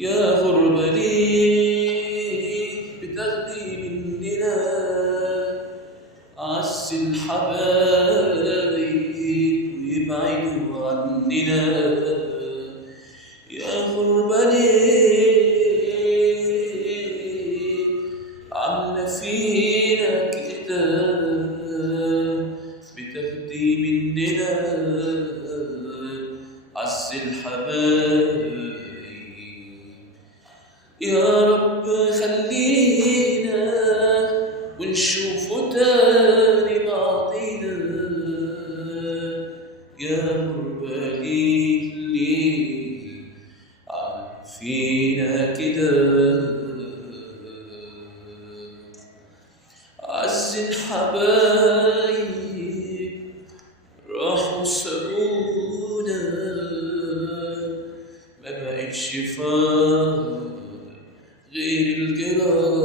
يا غربة ليه بتاخدي مننا عز الحبايب ويبعدوا عننا؟ يا غربة ليه عاملة فينا كده بتاخدي مننا عز الحبايب؟ يا رب خلينا ونشوفه تاني بعضينا. يا غربة ليه عم فينا كده؟ عز الحبايب راحوا سابونا، ما بقتش فاضل غير الجراح.